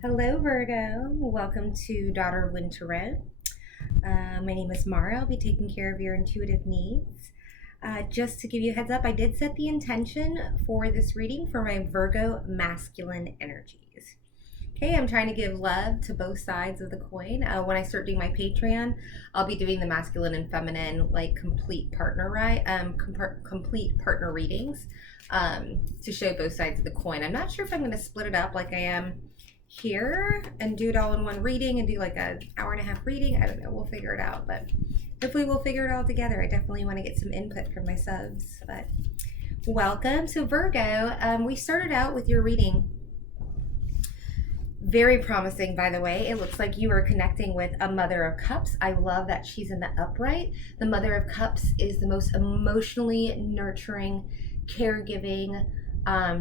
Hello, Virgo. Welcome to Daughter of Wind Tarot. My name is Mara. I'll be taking care of your intuitive needs. Just to give you a heads up, I did set the intention for this reading for my Virgo masculine energies. Okay, I'm trying to give love to both sides of the coin. When I start doing my Patreon, I'll be doing the masculine and feminine, like complete partner complete partner readings to show both sides of the coin. I'm not sure if I'm going to split it up like I am here and do it all in one reading and do like an hour and a half reading. I don't know. We'll figure it out, but hopefully we'll figure it all together. I definitely want to get some input from my subs, but welcome. So Virgo, we started out with your reading. Very promising, by the way. It looks like you are connecting with a Mother of Cups. I love that she's in the upright. The Mother of Cups is the most emotionally nurturing, caregiving,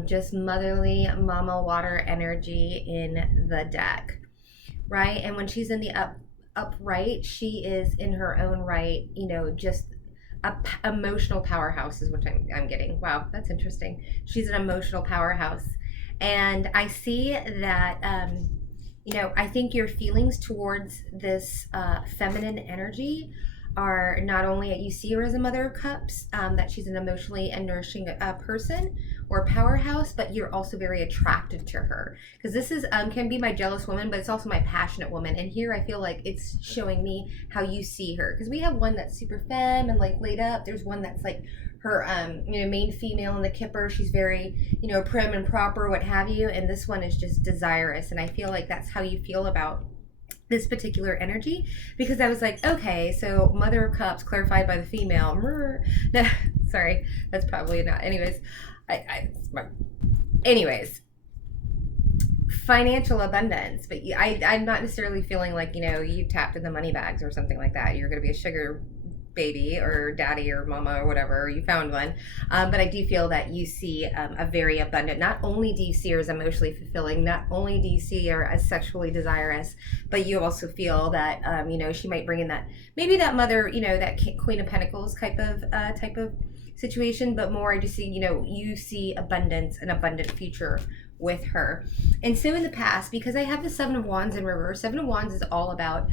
just motherly mama water energy in the deck, right? And when she's in the upright, she is in her own right, just a emotional powerhouse is what I'm getting. Wow, that's interesting. She's an emotional powerhouse. And I see that, I think your feelings towards this feminine energy are not only you see her as a Mother of Cups, that she's an emotionally and nourishing person or powerhouse, but you're also very attracted to her. Because this is can be my jealous woman, but it's also my passionate woman. And here I feel like it's showing me how you see her. Because we have one that's super femme and like laid up. There's one that's like her main female in the kipper. She's very prim and proper, what have you. And this one is just desirous. And I feel like that's how you feel about this particular energy, because I was like, okay, so Mother of Cups clarified by the female. No, sorry, that's probably not. Anyways, financial abundance, but I'm not necessarily feeling like you tapped in the money bags or something like that. You're going to be a sugar baby or daddy or mama or whatever, or you found one, but I do feel that you see a very abundant, not only do you see her as emotionally fulfilling, not only do you see her as sexually desirous, but you also feel that she might bring in that maybe that mother, that Queen of Pentacles type of situation, but more I just see you see abundance, an abundant future with her. And so in the past, because I have the Seven of Wands in reverse, Seven of Wands is all about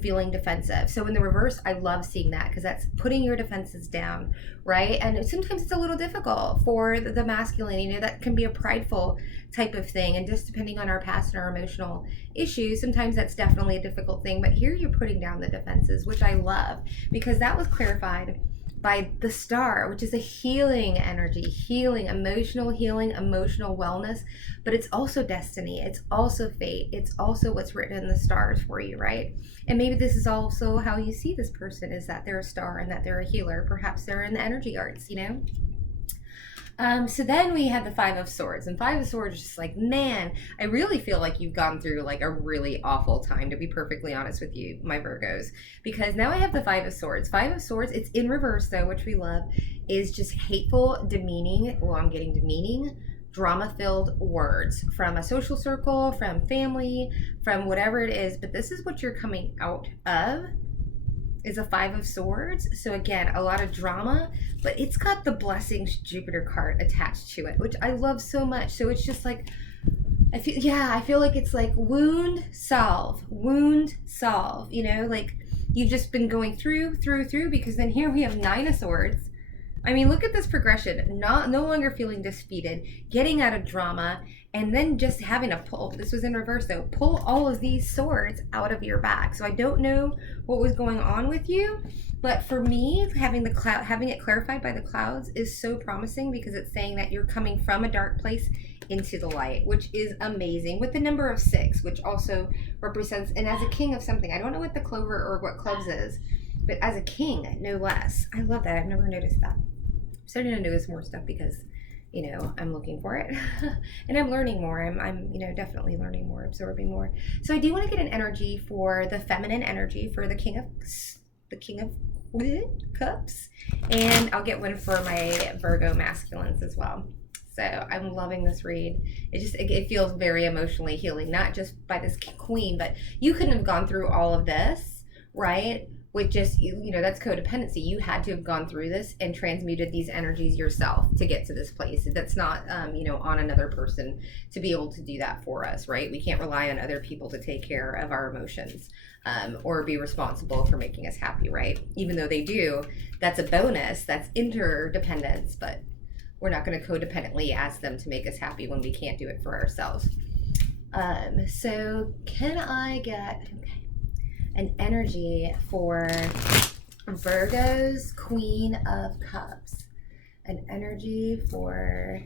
feeling defensive. So in the reverse, I love seeing that, because that's putting your defenses down, right? And sometimes it's a little difficult for the masculine, that can be a prideful type of thing, and just depending on our past and our emotional issues, sometimes that's definitely a difficult thing. But here you're putting down the defenses, which I love, because that was clarified by the star, which is a healing energy, emotional wellness, but it's also destiny, it's also fate, it's also what's written in the stars for you, right? And maybe this is also how you see this person, is that they're a star and that they're a healer. Perhaps they're in the energy arts, So then we had the Five of Swords, and Five of Swords is just like, man, I really feel like you've gone through like a really awful time, to be perfectly honest with you, my Virgos, because now I have the Five of Swords. Five of Swords, it's in reverse though, which we love, is just hateful, demeaning, I'm getting demeaning, drama-filled words from a social circle, from family, from whatever it is, but this is what you're coming out of, is a Five of Swords. So again, a lot of drama, but it's got the Blessings Jupiter card attached to it, which I love so much. So it's just like, I feel like it's like wound solve, like you've just been going through, because then here we have Nine of Swords. I mean, look at this progression, no longer feeling defeated, getting out of drama, and then just having to pull, this was in reverse though, pull all of these swords out of your back. So I don't know what was going on with you, but for me, having it clarified by the clouds is so promising, because it's saying that you're coming from a dark place into the light, which is amazing, with the number of 6, which also represents, and as a king of something, I don't know what the clover or what clubs is, but as a king, no less. I love that. I've never noticed that. I'm starting to notice more stuff because, I'm looking for it and I'm learning more. I'm definitely learning more, absorbing more. So I do want to get an energy for the feminine energy for the King of Cups, and I'll get one for my Virgo masculines as well. So I'm loving this read. It feels very emotionally healing, not just by this queen, but you couldn't have gone through all of this, right, with just, that's codependency. You had to have gone through this and transmuted these energies yourself to get to this place. That's not, on another person to be able to do that for us, right? We can't rely on other people to take care of our emotions, or be responsible for making us happy, right? Even though they do, that's a bonus, that's interdependence, but we're not going to codependently ask them to make us happy when we can't do it for ourselves. So can I get an energy for Virgo's Queen of Cups? An energy for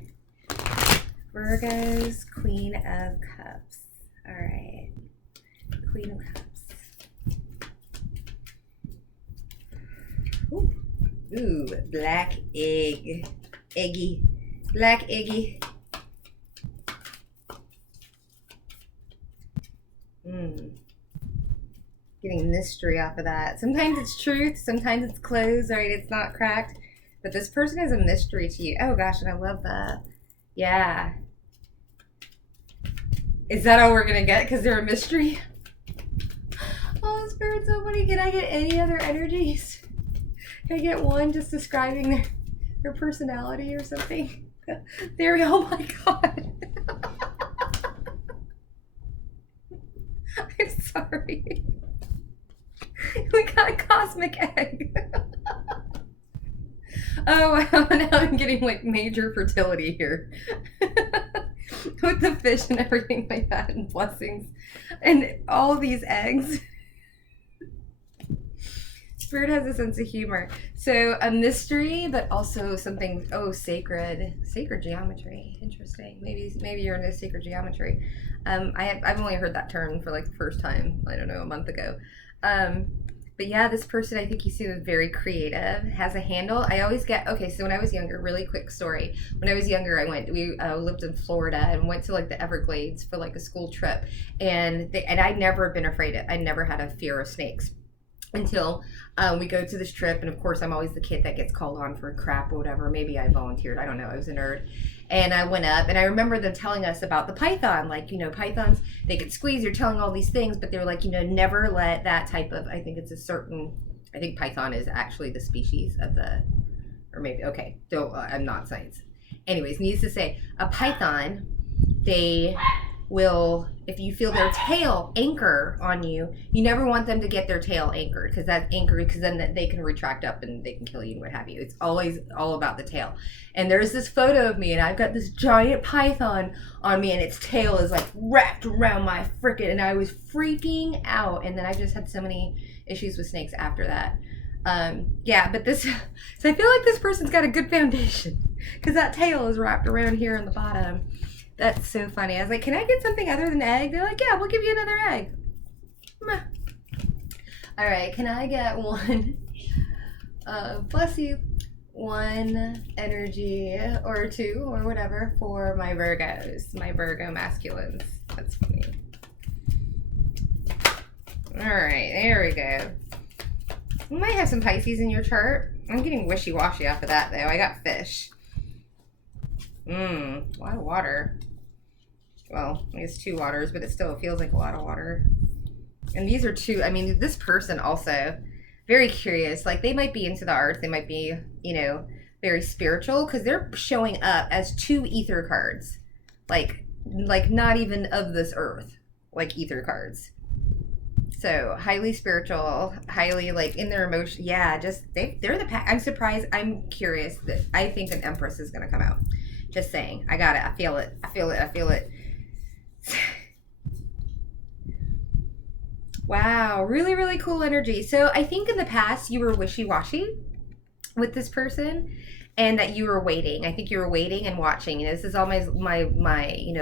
Virgo's Queen of Cups. All right. Queen of Cups. Ooh, black egg. Eggy. Black eggy. Getting mystery off of that. Sometimes it's truth, sometimes it's closed, right? It's not cracked. But this person is a mystery to you. Oh gosh, and I love that. Yeah. Is that all we're gonna get because they're a mystery? Oh, Spirit's so funny. Can I get any other energies? Can I get one just describing their personality or something? There, oh my god. I'm sorry. We got a cosmic egg. Oh wow, now I'm getting like major fertility here. With the fish and everything like that, and blessings. And all these eggs. Spirit has a sense of humor. So a mystery, but also something, sacred geometry. Interesting. Maybe you're into sacred geometry. I've only heard that term for like the first time, I don't know, a month ago. But yeah, this person, I think you see them very creative, has a handle. I always get, so when I was younger, really quick story. When I was younger, we lived in Florida and went to like the Everglades for like a school trip. And I'd never been afraid I never had a fear of snakes. Until we go to this trip, and of course I'm always the kid that gets called on for crap or whatever. Maybe I volunteered, I don't know, I was a nerd. And I went up, and I remember them telling us about the python, like, pythons, they could squeeze, you're telling all these things, but they're like, never let that type of, I think python is actually the species of I'm not science. Anyways, needs to say, a python, they will, if you feel their tail anchor on you, you never want them to get their tail anchored, because then they can retract up and they can kill you and what have you. It's always all about the tail. And there's this photo of me, and I've got this giant python on me, and its tail is like wrapped around my frickin', and I was freaking out. And then I just had so many issues with snakes after that. But so I feel like this person's got a good foundation, because that tail is wrapped around here on the bottom. That's so funny. I was like, can I get something other than egg? They're like, yeah, we'll give you another egg. All right, can I get one, bless you, one energy or two or whatever for my Virgos, my Virgo masculines. That's funny. All right, there we go. You might have some Pisces in your chart. I'm getting wishy-washy off of that, though. I got fish. A lot of water. Well, I guess 2 waters, but it still feels like a lot of water. And these are 2, this person also, very curious. Like, they might be into the arts. They might be, very spiritual, because they're showing up as 2 ether cards. Like not even of this earth, like ether cards. So highly spiritual, highly like in their emotion. Yeah, just they're the pack. I'm surprised. I'm curious that I think an Empress is going to come out. Just saying. I got it. I feel it. I feel it. I feel it. Wow. Really, really cool energy. So I think in the past you were wishy-washy with this person, and that you were waiting. I think you were waiting and watching. This is all my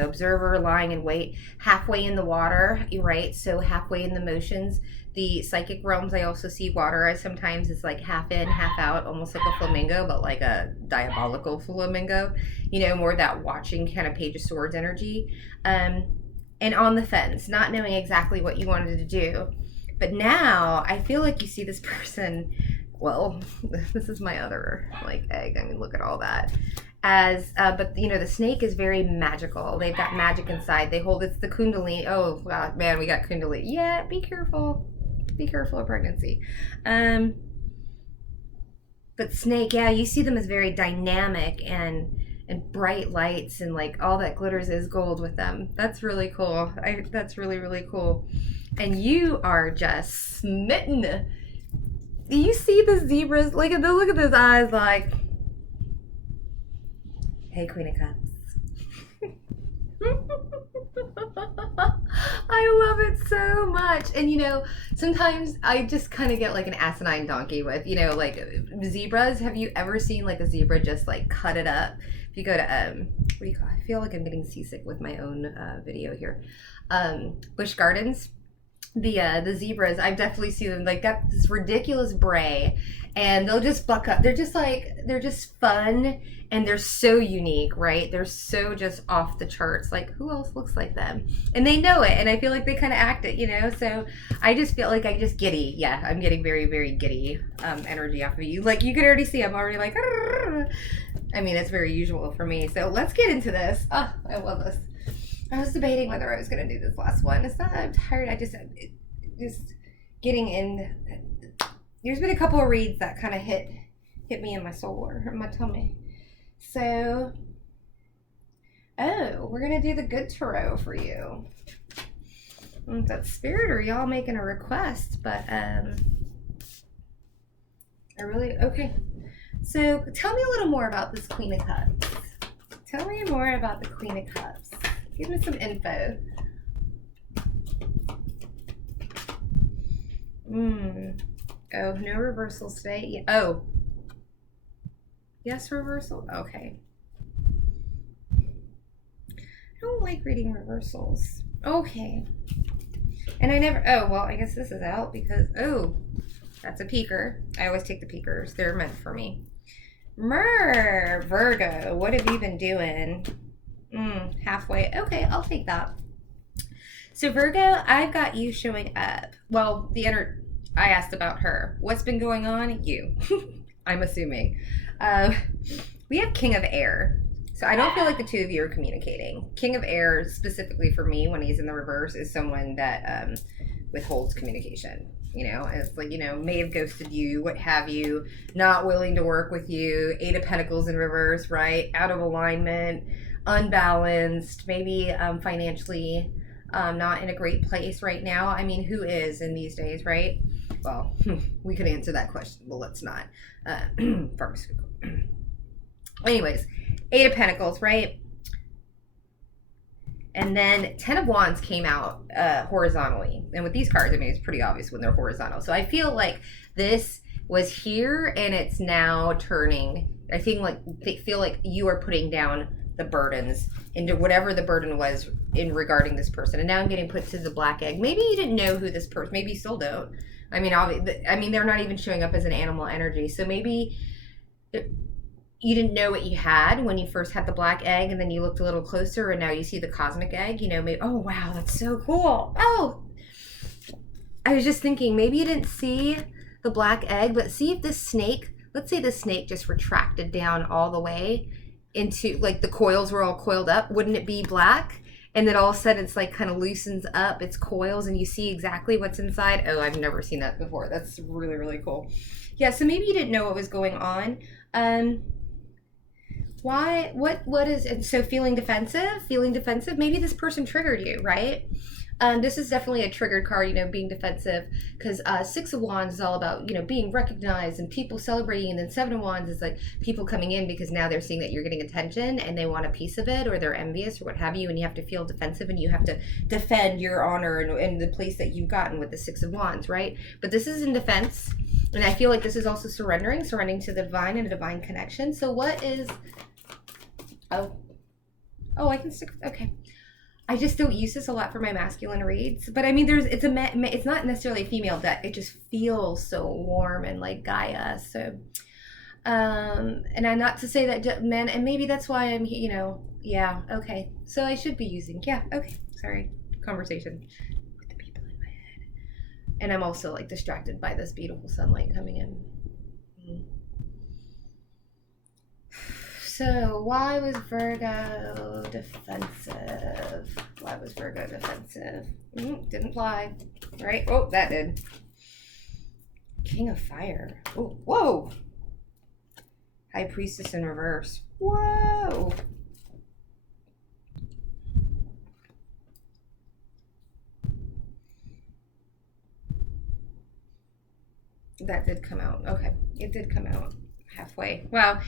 observer lying in wait, halfway in the water, right? So halfway in the motions. The psychic realms, I also see water as sometimes it's like half in, half out, almost like a flamingo, but like a diabolical flamingo, more that watching kind of Page of Swords energy. And on the fence, not knowing exactly what you wanted to do. But now I feel like you see this person, well, this is my other like egg. Look at all that. But the snake is very magical. They've got magic inside. It's the Kundalini. Oh, wow, man, we got Kundalini. Yeah, be careful. Be careful of pregnancy. But snake, yeah, you see them as very dynamic and bright lights, and like all that glitters is gold with them. That's really cool. That's really, really cool. And you are just smitten. Do you see the zebras? Look at those eyes, like, hey, Queen of Cups. I love it so much. And you know, sometimes I just kind of get like an asinine donkey with, you know, like zebras. Have you ever seen like a zebra just like cut it up? If you go to what do you call it? I feel like I'm getting seasick with my own video here. Busch Gardens. The zebras, I've definitely seen them like got this ridiculous bray, and they'll just buck up. They're just fun, and they're so unique, right? They're so just off the charts. Like, who else looks like them? And they know it, and I feel like they kind of act it, you know? So I just feel like I just giddy. Yeah, I'm getting very, very giddy energy off of you. Like, you can already see I'm already like, argh. I mean, it's very usual for me. So let's get into this. Oh, I love this. I was debating whether I was going to do this last one. It's not that I'm tired. I just getting in. There's been a couple of reads that kind of hit me in my soul or in my tummy. So, we're going to do the good tarot for you. Is that spirit or y'all making a request? But, okay. So, tell me a little more about this Queen of Cups. Tell me more about the Queen of Cups. Give me some info. Oh, no reversals today. Yeah. Oh. Yes, reversal? Okay. I don't like reading reversals. Okay. And I never, oh, well, I guess this is out because, oh, that's a peeker. I always take the peekers. They're meant for me. Virgo, what have you been doing? Halfway. Okay, I'll take that. So Virgo, I've got you showing up. Well, I asked about her. What's been going on? You. I'm assuming. We have King of Air. So I don't feel like the two of you are communicating. King of Air, specifically for me, when he's in the reverse, is someone that withholds communication. You know, and it's like, you know, may have ghosted you, what have you, not willing to work with you, 8 of Pentacles in reverse, right? Out of alignment, unbalanced, maybe financially not in a great place right now. I mean, who is in these days, right? Well, we could answer that question, but let's not. Pharmaceutical. Anyways, 8 of Pentacles, right? And then 10 of Wands came out horizontally. And with these cards, I mean, it's pretty obvious when they're horizontal. So I feel like this was here and it's now turning. I feel like you are putting down the burdens into whatever the burden was in regarding this person. And now I'm getting put to the black egg. Maybe you didn't know who this person, maybe you still don't. I mean, they're not even showing up as an animal energy. So maybe you didn't know what you had when you first had the black egg, and then you looked a little closer and now you see the cosmic egg, you know, maybe, oh, wow, that's so cool. Oh, I was just thinking, maybe you didn't see the black egg, but see if this snake, let's say the snake just retracted down all the way into, like, the coils were all coiled up. Wouldn't it be black? And then all of a sudden it's like kind of loosens up its coils and you see exactly what's inside. Oh, I've never seen that before. That's really, really cool. Yeah, so maybe you didn't know what was going on. What is it? So feeling defensive, maybe this person triggered you, right? This is definitely a triggered card, you know, being defensive, because 6 of Wands is all about, you know, being recognized and people celebrating, and then 7 of Wands is like people coming in because now they're seeing that you're getting attention and they want a piece of it, or they're envious or what have you, and you have to feel defensive and you have to defend your honor and the place that you've gotten with the 6 of Wands, right? But this is in defense, and I feel like this is also surrendering to the divine and a divine connection. So what is... Oh, I can stick... Okay. I just don't use this a lot for my masculine reads, but I mean, it's not necessarily a female deck. It just feels so warm and like Gaia. So, and I'm not to say that men, and maybe that's why I'm, you know, yeah, okay. So I should be using, yeah, okay. Sorry, conversation with the people in my head, and I'm also like distracted by this beautiful sunlight coming in. So why was Virgo defensive? Didn't fly. Right? Oh, that did. King of Fire. Oh, whoa. High Priestess in reverse. Whoa. That did come out. Okay. It did come out halfway. Wow.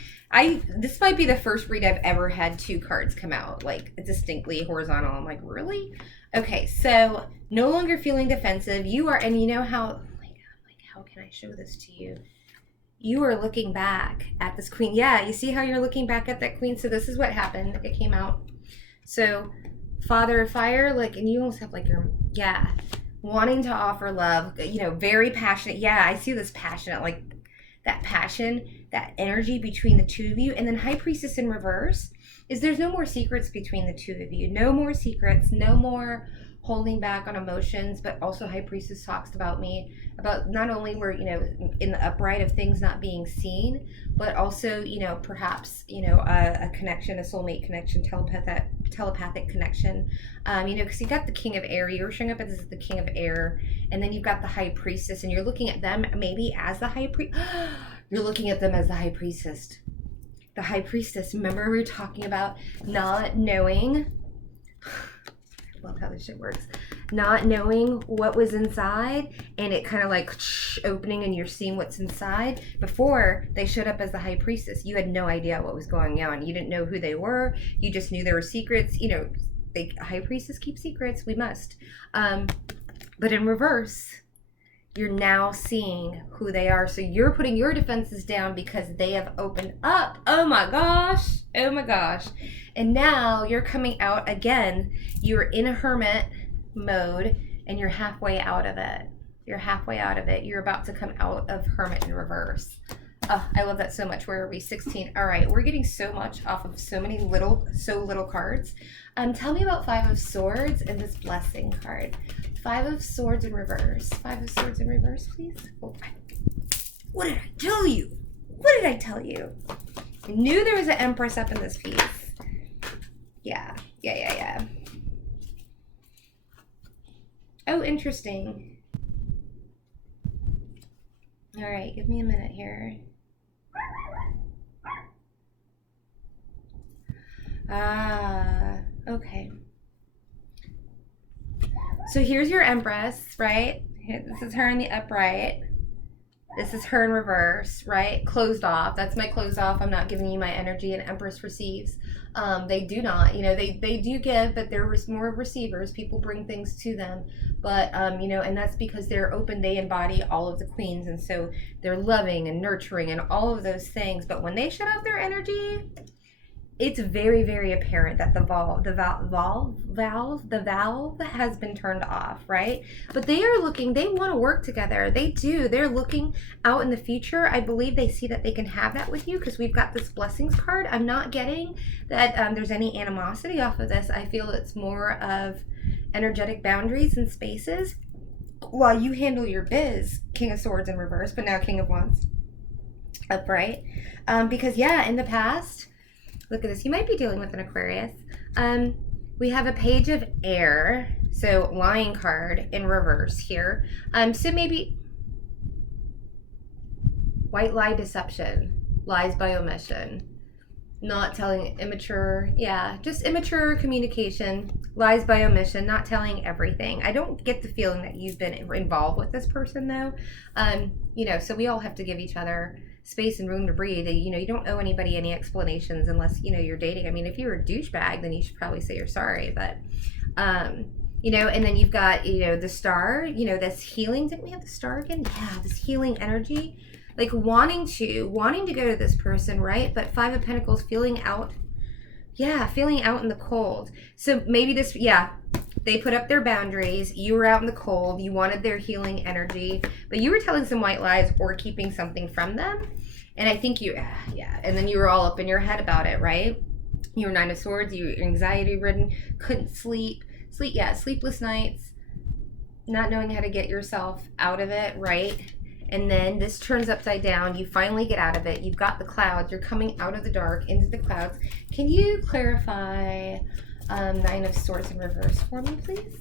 This might be the first read I've ever had 2 cards come out, like distinctly horizontal. I'm like, really? Okay, so no longer feeling defensive. You are, and you know how, like, how can I show this to you? You are looking back at this queen. Yeah, you see how you're looking back at that queen? So this is what happened. It came out. So Father of Fire, like, and you almost have like your, yeah, wanting to offer love, you know, very passionate. Yeah, I see this passionate, like that passion, that energy between the 2 of you. And then High Priestess in reverse is there's no more secrets between the 2 of you. No more secrets, no more holding back on emotions. But also High Priestess talks about me, about not only where, you know, in the upright of things not being seen, but also, you know, perhaps, you know, a connection, a soulmate connection, telepathic connection. You know, because you got the King of Air, you're showing up as the King of Air, and then you've got the High Priestess, and you're looking at them maybe as the High Priest. You're looking at them as the High Priestess. The High Priestess. Remember we were talking about not knowing. I love how this shit works. Not knowing what was inside, and it kind of like opening, and you're seeing what's inside. Before they showed up as the High Priestess, you had no idea what was going on. You didn't know who they were. You just knew there were secrets. You know, High Priestess keep secrets. We must. But in reverse, you're now seeing who they are. So you're putting your defenses down because they have opened up. Oh my gosh. Oh my gosh. And now you're coming out again. You're in a hermit mode and you're halfway out of it. You're halfway out of it. You're about to come out of hermit in reverse. Oh, I love that so much. Where are we? 16. All right. We're getting so much off of so little cards. Tell me about 5 of Swords and this blessing card. 5 of Swords in reverse. 5 of Swords in reverse, please. Oh, what did I tell you? What did I tell you? I knew there was an Empress up in this piece. Yeah. Oh, interesting. All right, give me a minute here. Okay. So here's your Empress, right? This is her in the upright. This is her in reverse, right? Closed off. That's my closed off. I'm not giving you my energy, and Empress receives. They do not. You know, they do give, but they're more receivers. People bring things to them. But, you know, and that's because they're open. They embody all of the queens. And so they're loving and nurturing and all of those things. But when they shut off their energy, it's very, very apparent that the valve has been turned off, right? But they are looking, they want to work together. They do. They're looking out in the future. I believe they see that they can have that with you because we've got this blessings card. I'm not getting that there's any animosity off of this. I feel it's more of energetic boundaries and spaces while you handle your biz. King of Swords in reverse, but now King of Wands upright. Because, yeah, in the past, look at this. You might be dealing with an Aquarius. We have a Page of Air, so lying card in reverse here. So maybe white lie, deception, lies by omission, not telling, immature, yeah, just immature communication, lies by omission, not telling everything. I don't get the feeling that you've been involved with this person though. You know, so we all have to give each other space and room to breathe. You know, you don't owe anybody any explanations unless, you know, you're dating. I mean, if you're a douchebag, then you should probably say you're sorry. But, you know, and then you've got, you know, the star, you know, this healing. Didn't we have the star again? Yeah, this healing energy, like wanting to go to this person, right? But 5 of Pentacles, feeling out. Yeah, feeling out in the cold. So maybe this, yeah, they put up their boundaries. You were out in the cold. You wanted their healing energy, but you were telling some white lies or keeping something from them. And I think yeah. And then you were all up in your head about it, right? You were 9 of Swords. You were anxiety ridden, couldn't sleep. Yeah, sleepless nights, not knowing how to get yourself out of it, right? And then this turns upside down. You finally get out of it. You've got the clouds. You're coming out of the dark into the clouds. Can you clarify 9 of Swords in reverse for me, please?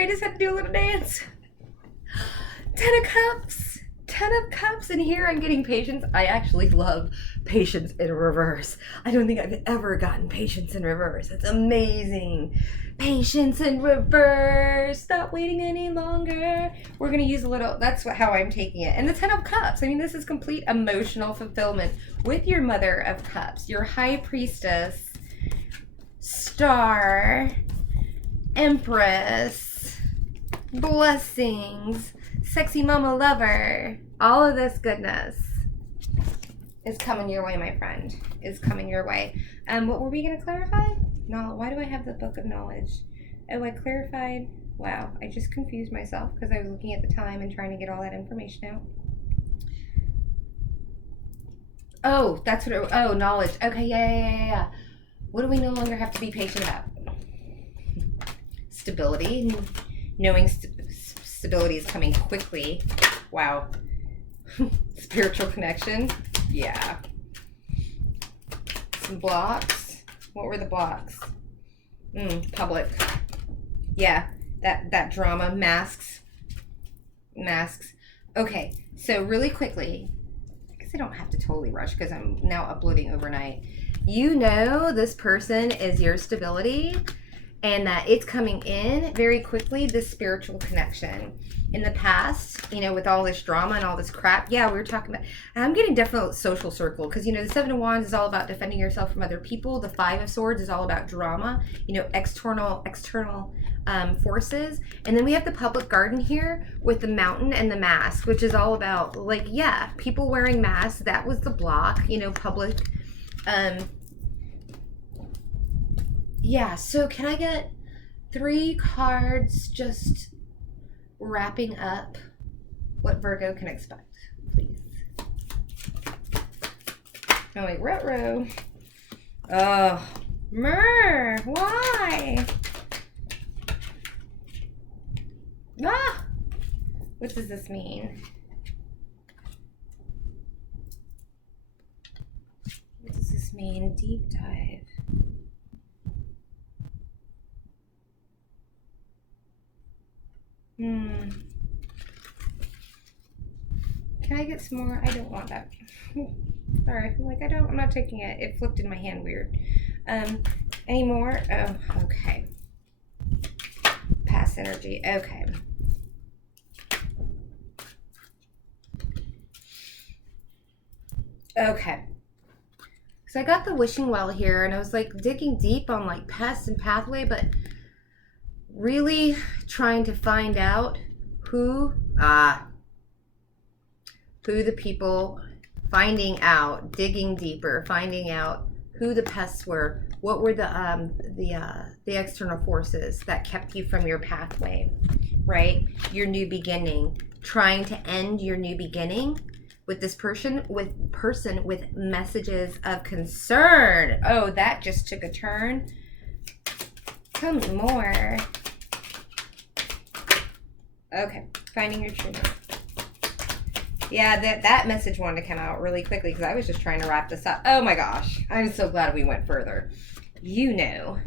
Sorry, I just had to do a little dance. 10 of Cups. 10 of Cups, and here I'm getting Patience. I actually love Patience in reverse. I don't think I've ever gotten Patience in reverse. It's amazing. Patience in reverse. Stop waiting any longer. We're gonna use a little, that's how I'm taking it. And the 10 of Cups. I mean, this is complete emotional fulfillment with your Mother of Cups, your High Priestess, Star, Empress, Blessings, Sexy Mama Lover. All of this goodness is coming your way, my friend. Is coming your way. What were we going to clarify? No, why do I have the Book of Knowledge? Oh, I clarified. Wow, I just confused myself because I was looking at the time and trying to get all that information out. Oh, that's what it, oh, knowledge. Okay, yeah. What do we no longer have to be patient about? Stability. Knowing stability is coming quickly. Wow. Spiritual connection. Yeah. Some blocks. What were the blocks? Public. Yeah. That drama. Masks. Okay. So really quickly, I guess I don't have to totally rush because I'm now uploading overnight. You know this person is your stability, and that it's coming in very quickly, this spiritual connection. In the past, you know, with all this drama and all this crap, yeah, we were talking about, I'm getting definitely social circle, because, you know, the 7 of Wands is all about defending yourself from other people. The 5 of Swords is all about drama, you know, external forces. And then we have the public garden here with the mountain and the mask, which is all about, like, yeah, people wearing masks. That was the block, you know, public. Yeah, so can I get 3 cards just wrapping up what Virgo can expect, please? Oh, wait, retro. Oh, why? Ah! What does this mean? What does this mean? Deep dive. Can I get some more? I don't want that. Sorry, I'm not taking it. It flipped in my hand weird. Any more? Oh, okay. Past energy. Okay. Okay. So I got the wishing well here, and I was like digging deep on like past and pathway, but really trying to find out who the people, digging deeper, finding out who the pests were, what were the external forces that kept you from your pathway, right? Your new beginning, trying to end your new beginning with this person with messages of concern. Oh, that just took a turn. Tell me more. Okay, finding your true north. Yeah, that message wanted to come out really quickly because I was just trying to wrap this up. Oh my gosh, I'm so glad we went further. You know.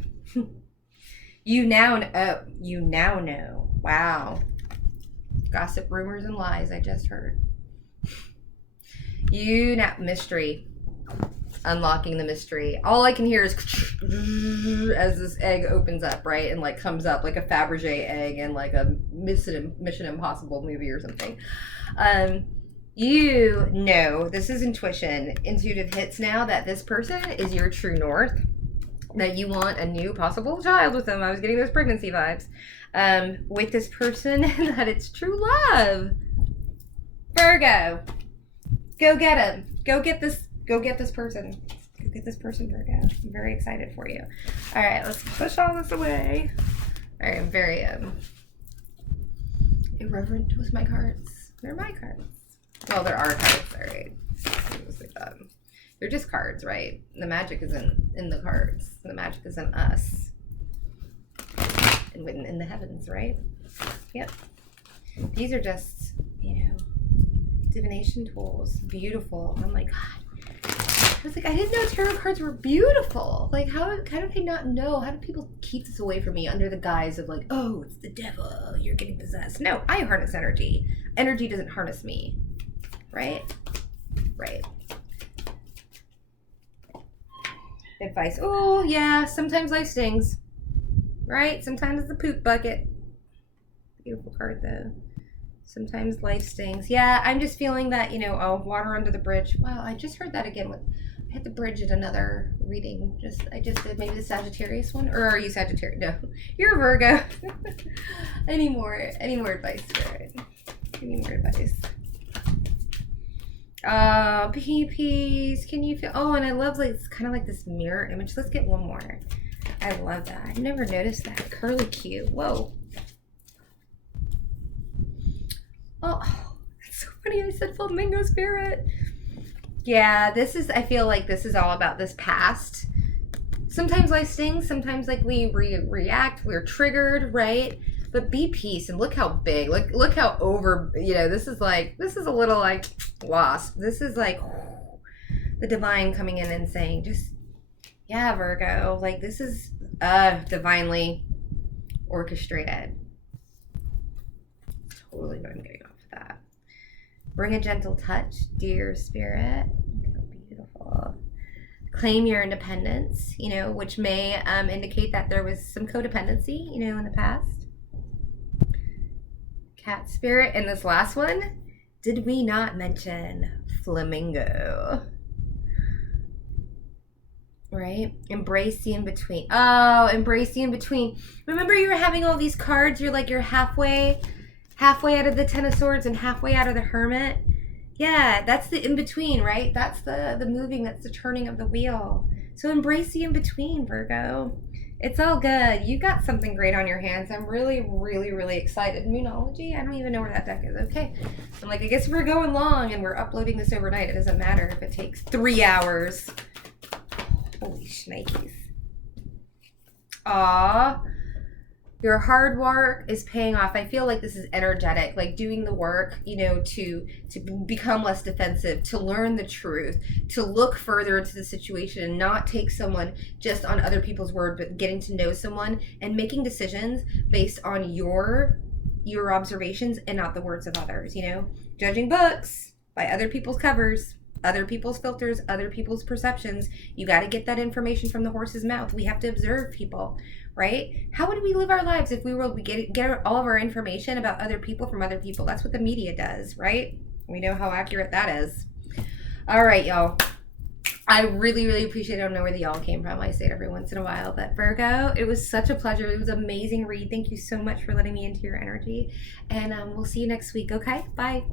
You now know. Wow. Gossip, rumors, and lies I just heard. You now, mystery. Unlocking the mystery. All I can hear is as this egg opens up, right? And like comes up like a Fabergé egg in like a Mission Impossible movie or something. You know, this is intuition. Intuitive hits now that this person is your true north. That you want a new possible child with them. I was getting those pregnancy vibes. With this person, that it's true love. Virgo. Go get him. Go get this person. Go get this person, Virgo. I'm very excited for you. All right, let's push all this away. All right, I'm very irreverent with my cards. They're my cards. Well, there are cards. All right. They're just cards, right? The magic isn't in the cards. The magic is in us. And in the heavens, right? Yep. These are just, you know, divination tools. Beautiful. Oh my God. was like, I didn't know tarot cards were beautiful. Like, how did I not know? How do people keep this away from me under the guise of like, oh, it's the devil, you're getting possessed? No, I harness energy. Energy doesn't harness me, right? Right. Advice. Oh, yeah, sometimes life stings, right? Sometimes it's a poop bucket. Beautiful card, though. Sometimes life stings. Yeah, I'm just feeling that, you know, oh, water under the bridge. Wow, I just heard that again with, I had the bridge at another reading. I just did maybe the Sagittarius one? Or are you Sagittarius? No, you're a Virgo. Any more advice, Spirit? Any more advice? PPs, can you feel, oh, and I love, like, it's kind of like this mirror image. Let's get one more. I love that. I've never noticed that. Curly Q. Whoa. Oh, that's so funny. I said flamingo, Spirit. Yeah, this is, I feel like this is all about this past. Sometimes life stings. Sometimes, like, we react. We're triggered, right? But be peace, and look how big. Look how over, you know, this is a little, like, wasp. This is, like, the divine coming in and saying, just, yeah, Virgo. Like, this is divinely orchestrated. Totally what I'm getting off of that. Bring a gentle touch, dear Spirit. Look how beautiful. Claim your independence, you know, which may indicate that there was some codependency, you know, in the past. Cat Spirit. And this last one, did we not mention flamingo? Right? Embrace the in-between. Oh, embrace the in-between. Remember you were having all these cards, you're halfway out of the Ten of Swords and halfway out of the Hermit. Yeah, that's the in-between, right? That's the moving, that's the turning of the wheel. So embrace the in-between, Virgo. It's all good. You got something great on your hands. I'm really, really, really excited. Moonology? I don't even know where that deck is. Okay. I'm like, I guess we're going long and we're uploading this overnight. It doesn't matter if it takes 3 hours. Holy shnikes. Aw. Your hard work is paying off. I feel like this is energetic, like doing the work, you know, to become less defensive, to learn the truth, to look further into the situation and not take someone just on other people's word, but getting to know someone and making decisions based on your observations and not the words of others, you know? Judging books by other people's covers, other people's filters, other people's perceptions. You got to get that information from the horse's mouth. We have to observe people, right? How would we live our lives if we were get all of our information about other people from other people? That's what the media does, right? We know how accurate that is. All right, y'all. I really, really appreciate it. I don't know where the y'all came from. I say it every once in a while. But Virgo, it was such a pleasure. It was an amazing read. Thank you so much for letting me into your energy. And we'll see you next week, okay? Bye.